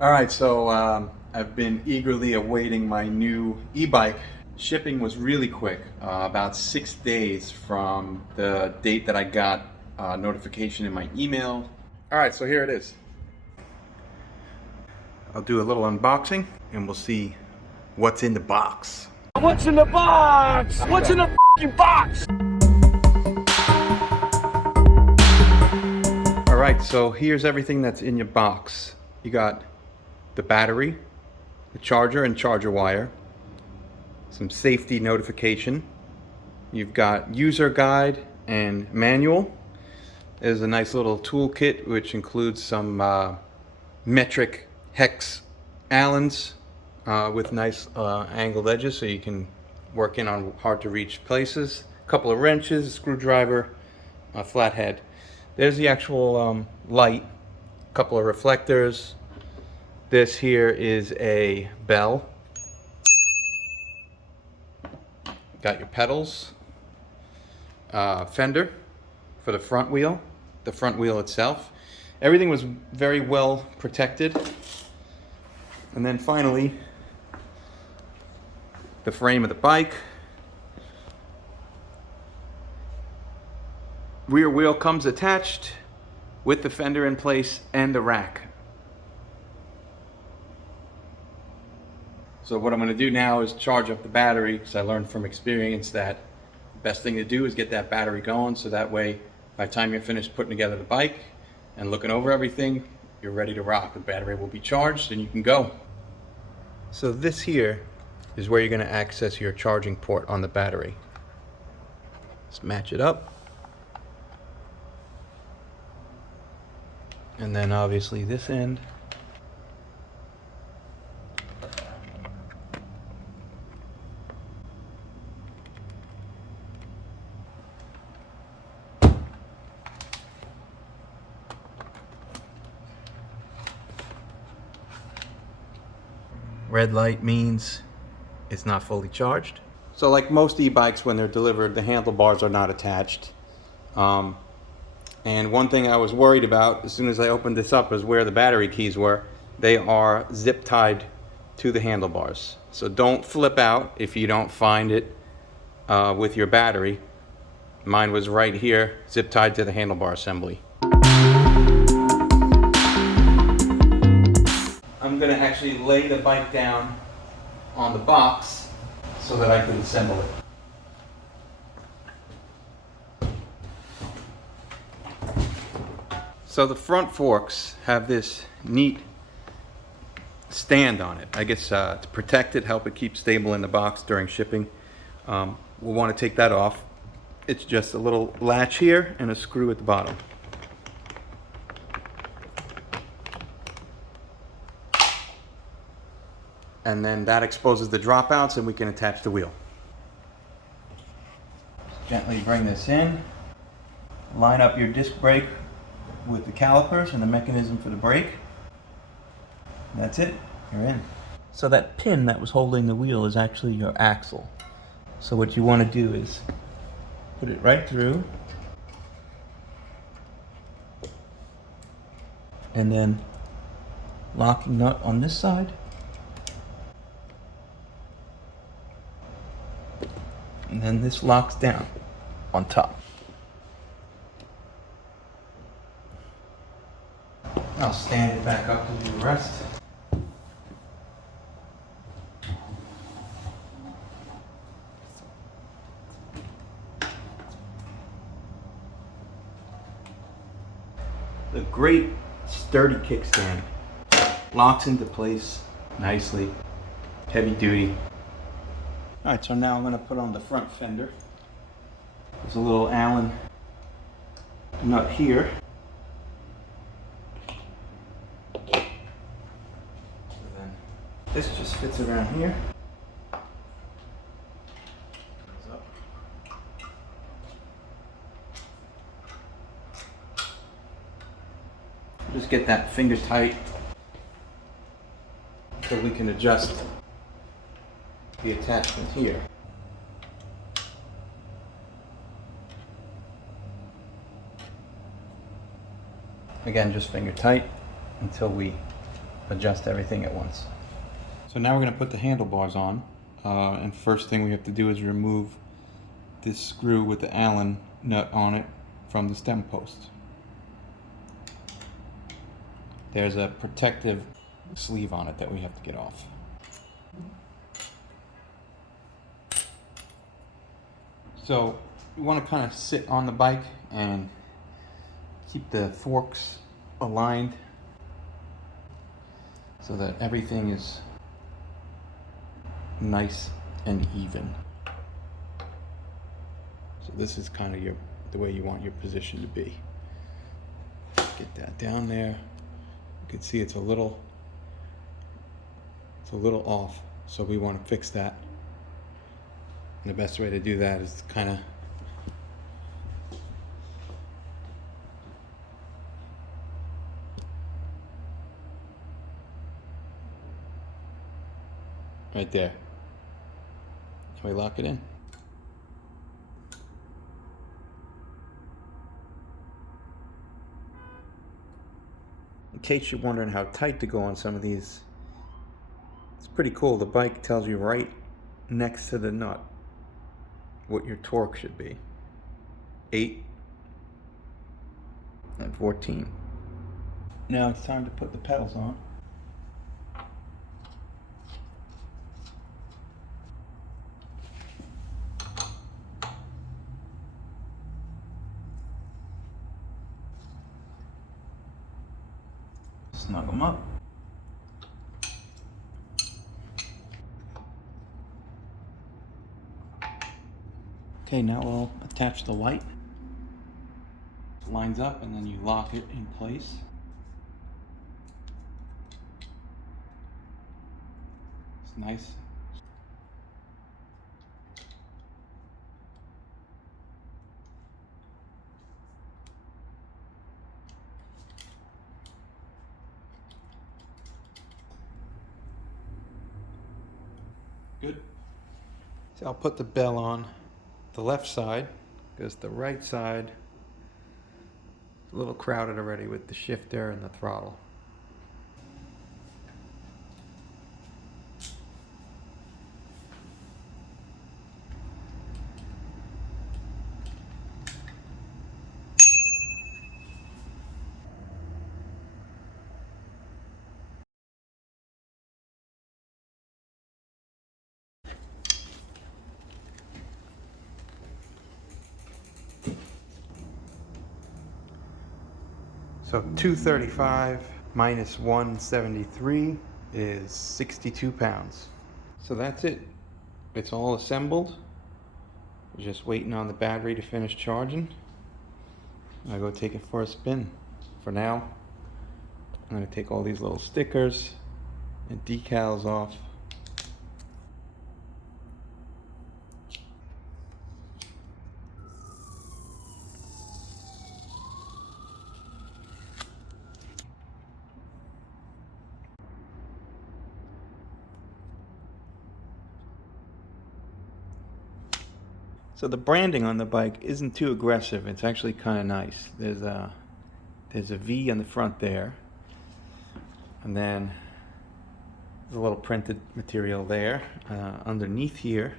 All right, so I've been eagerly awaiting my new e-bike. Shipping was really quick, about 6 days from the date that I got notification in my email. All right, so here it is. I'll do a little unboxing and we'll see what's in the box. What's in the box? What's in the f***ing box? All right, so here's everything that's in your box. You got the battery, the charger and charger wire, some safety notification. You've got user guide and manual. There's a nice little toolkit which includes some metric hex Allens with nice angled edges so you can work in on hard to reach places. A couple of wrenches, a screwdriver, a flathead. There's the actual light, a couple of reflectors. This here is a bell. Got your pedals, fender for the front wheel itself. Everything was very well protected. And then finally, the frame of the bike. Rear wheel comes attached with the fender in place and the rack. So what I'm going to do now is charge up the battery, because I learned from experience that the best thing to do is get that battery going, so that way by the time you're finished putting together the bike and looking over everything, you're ready to rock. The battery will be charged and you can go. So this here is where you're going to access your charging port on the battery. Let's match it up. And then obviously this end. Red light means it's not fully charged. So like most e-bikes, when they're delivered, the handlebars are not attached. And one thing I was worried about as soon as I opened this up is where the battery keys were. They are zip tied to the handlebars. So don't flip out if you don't find it with your battery. Mine was right here, zip tied to the handlebar assembly. I'm going to actually lay the bike down on the box so that I can assemble it. So the front forks have this neat stand on it. I guess to protect it, help it keep stable in the box during shipping. We'll want to take that off. It's just a little latch here and a screw at the bottom. And then that exposes the dropouts and we can attach the wheel. Gently bring this in. Line up your disc brake with the calipers and the mechanism for the brake. That's it, you're in. So that pin that was holding the wheel is actually your axle. So what you want to do is put it right through. And then locking nut on this side. And then this locks down on top. I'll stand it back up to do the rest. The great sturdy kickstand locks into place nicely, heavy duty. Alright, so now I'm going to put on the front fender. There's a little Allen nut here. So then this just fits around here. Just get that finger tight so we can adjust the attachment here. Again, just finger tight until we adjust everything at once. So now we're going to put the handlebars on, and first thing we have to do is remove this screw with the Allen nut on it from the stem post. There's a protective sleeve on it that we have to get off. So you want to kind of sit on the bike and keep the forks aligned so that everything is nice and even. So this is kind of the way you want your position to be. Get that down there. You can see it's a little off, so we want to fix that. And the best way to do that is kind of right there. And we lock it in. In case you're wondering how tight to go on some of these, it's pretty cool. The bike tells you right next to the nut what your torque should be. 8 and 14. Now it's time to put the pedals on. Snug them up. Okay, now we'll attach the light. It lines up and then you lock it in place. It's nice. Good. So I'll put the bell on the left side because the right side is a little crowded already with the shifter and the throttle. So 235 minus 173 is 62 pounds. So that's it. It's all assembled. We're just waiting on the battery to finish charging. I'll go take it for a spin. For now, I'm going to take all these little stickers and decals off. So the branding on the bike isn't too aggressive. It's actually kind of nice. There's a V on the front there, and then there's a little printed material there. Underneath here,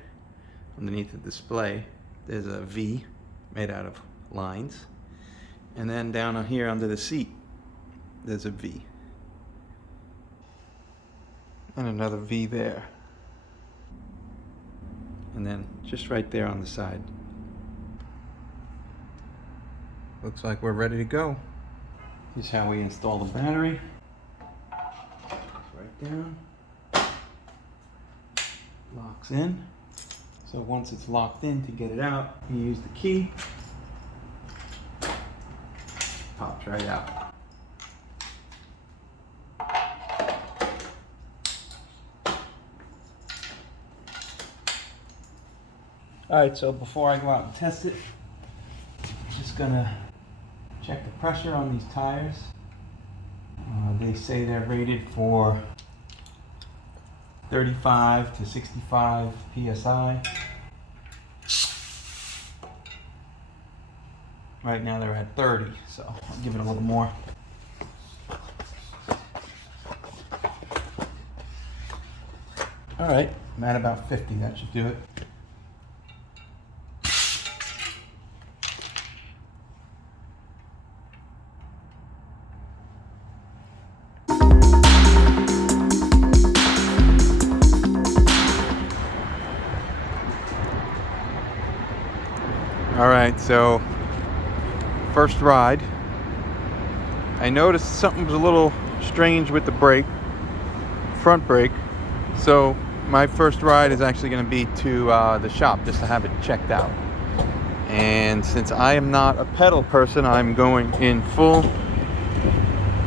underneath the display, there's a V made out of lines, and then down on here under the seat, there's a V, and another V there. And then just right there on the side. Looks like we're ready to go. Here's how we install the battery. Right down. Locks in. So once it's locked in, to get it out, you use the key. Pops right out. Alright, so before I go out and test it, I'm just gonna check the pressure on these tires. They say they're rated for 35 to 65 psi. Right now they're at 30, so I'll give it a little more. All right, I'm at about 50. That should do it. All right, so first ride. I noticed something was a little strange with the brake, front brake. So my first ride is actually going to be to the shop just to have it checked out. And since I am not a pedal person, I'm going in full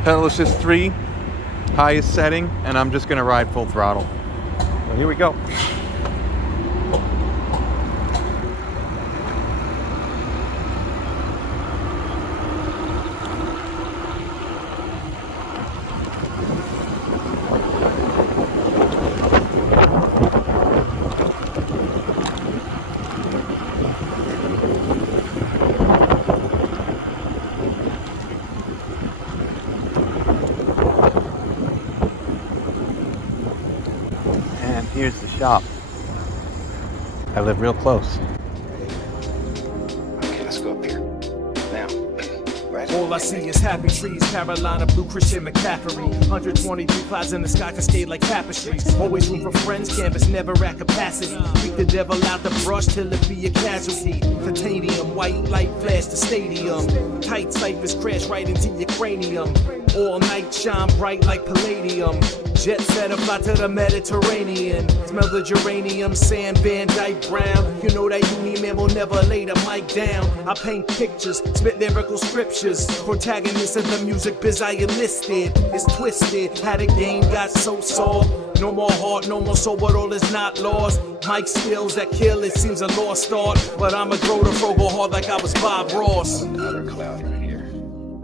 pedal assist 3, highest setting, and I'm just going to ride full throttle. So here we go. And here's the shop. I live real close. Okay, let's go up here. Now, right. All I see is happy trees, Carolina blue, Christian McCaffrey. 123 clouds in the sky cascade like tapestries. Always room for friends, canvas never at capacity. Beat the devil out the brush till it be a casualty. Titanium, white light flash the stadium. Tight ciphers crash right into your cranium. All night shine bright like palladium. Jet setter fly to the Mediterranean. Smell the geranium, sand, Van Dyke Brown. You know that uni man will never lay the mic down. I paint pictures, spit lyrical scriptures. Protagonist of the music biz I enlisted. It's twisted, how the game got so soft. No more heart, no more soul, but all is not lost. Mic skills that kill, it seems a lost art. But I'ma grow the fro hard like I was Bob Ross. Another cloud right here.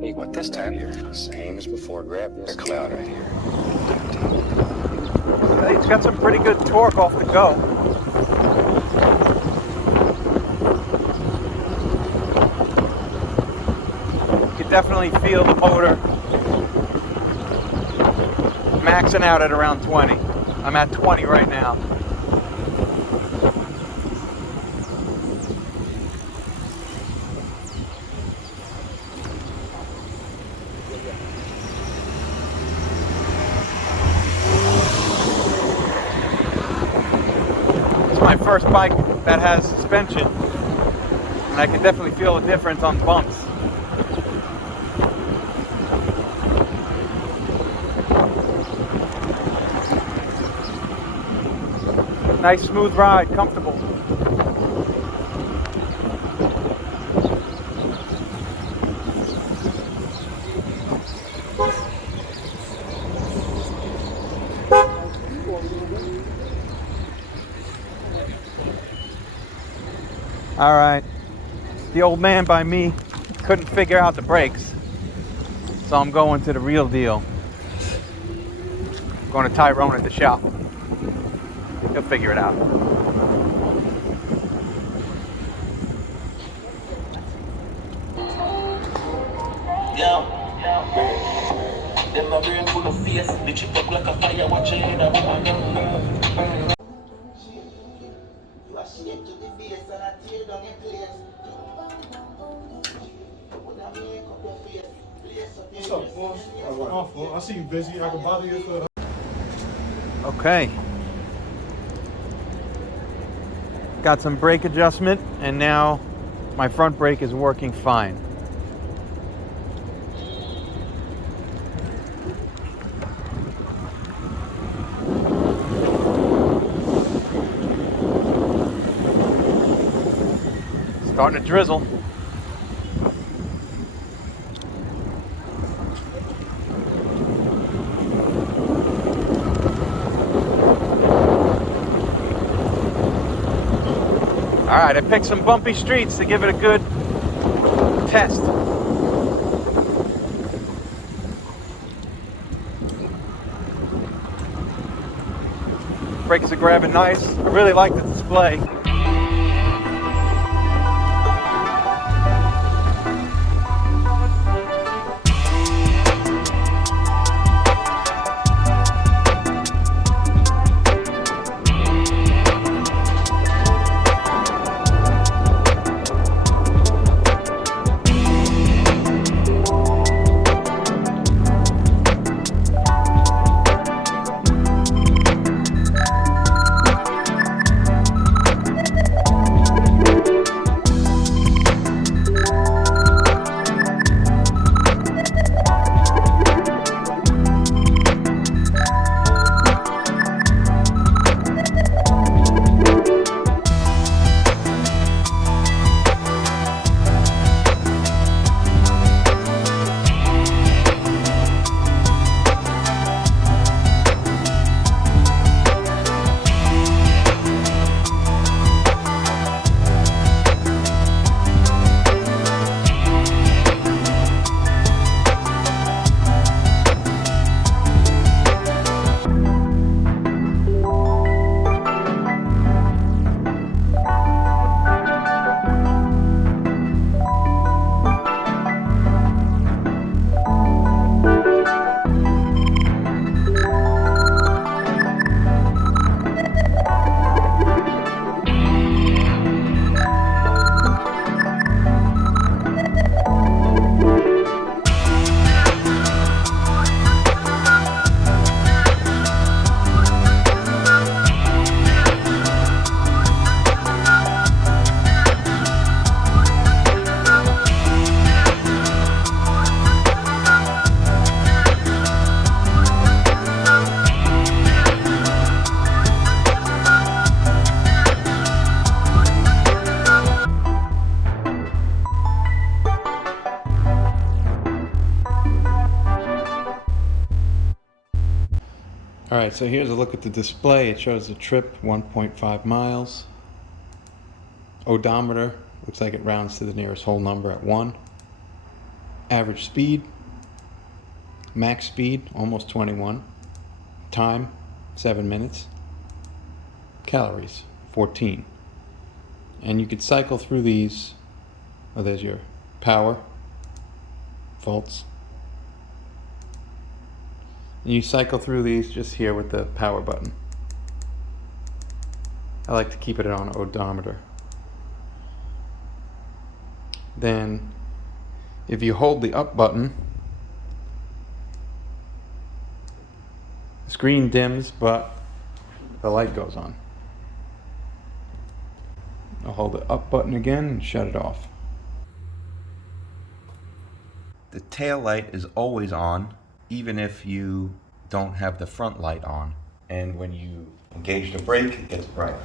Hey, what this time here? Same as before. Grab this cloud right here. It's got some pretty good torque off the go. You can definitely feel the motor maxing out at around 20. I'm at 20 right now. My first bike that has suspension, and I can definitely feel the difference on bumps. Nice smooth ride, comfortable. All right, the old man by me couldn't figure out the brakes, so I'm going to the real deal. I'm going to Tyrone at the shop. He'll figure it out. Then my brain full of face, the chip up like a fire watching a woman. You are shit to the base and I tear down your place. What's up, boss? I see you busy. I can bother you for. Okay. Got some brake adjustment, and now my front brake is working fine. Starting to drizzle. All right, I picked some bumpy streets to give it a good test. Brakes are grabbing nice. I really like the display. Alright, so here's a look at the display. It shows the trip, 1.5 miles. Odometer, looks like it rounds to the nearest whole number at 1. Average speed, max speed, almost 21. Time, 7 minutes. Calories, 14. And you could cycle through these. Oh, there's your power, volts. And you cycle through these just here with the power button. I like to keep it on odometer. Then, if you hold the up button, the screen dims, but the light goes on. I'll hold the up button again and shut it off. The tail light is always on, even if you don't have the front light on. And when you engage the brake, it gets brighter.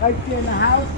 Safety in the house.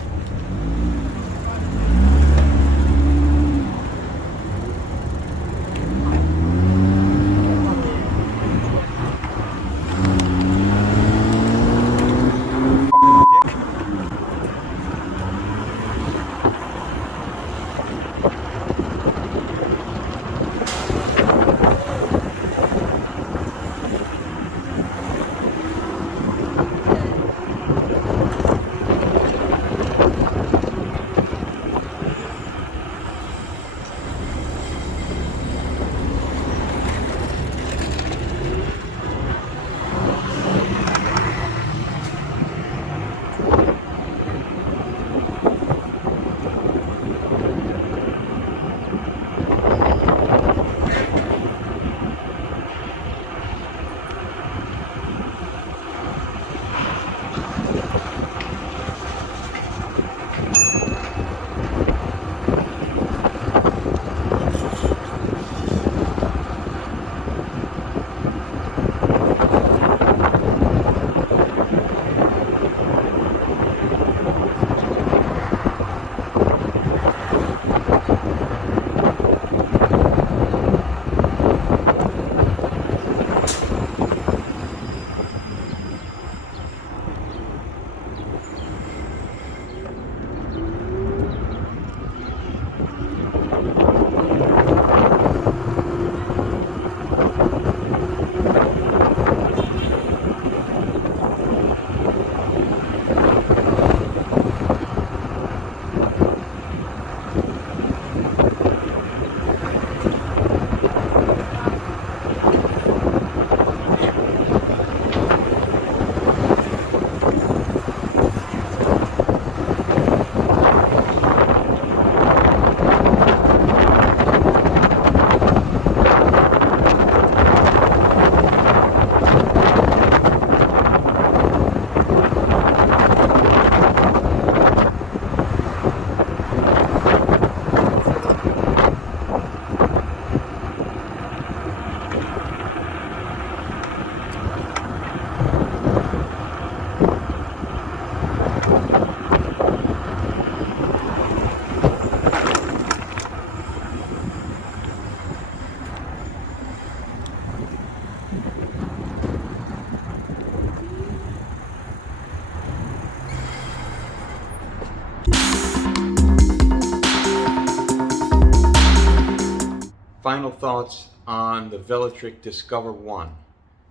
Final thoughts on the Velotric Discover 1.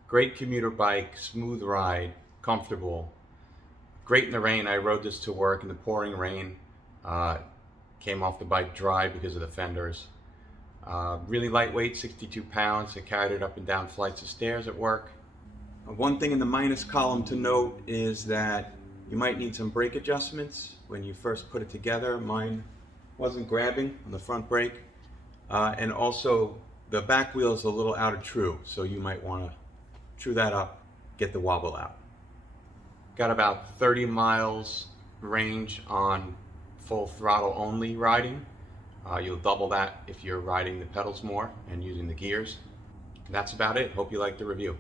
Great commuter bike, smooth ride, comfortable. Great in the rain. I rode this to work in the pouring rain. Came off the bike dry because of the fenders. Really lightweight, 62 pounds. I carried it up and down flights of stairs at work. One thing in the minus column to note is that you might need some brake adjustments when you first put it together. Mine wasn't grabbing on the front brake. And also the back wheel is a little out of true, so you might want to true that up, get the wobble out. Got about 30 miles range on full throttle only riding. You'll double that if you're riding the pedals more and using the gears. And that's about it. Hope you liked the review.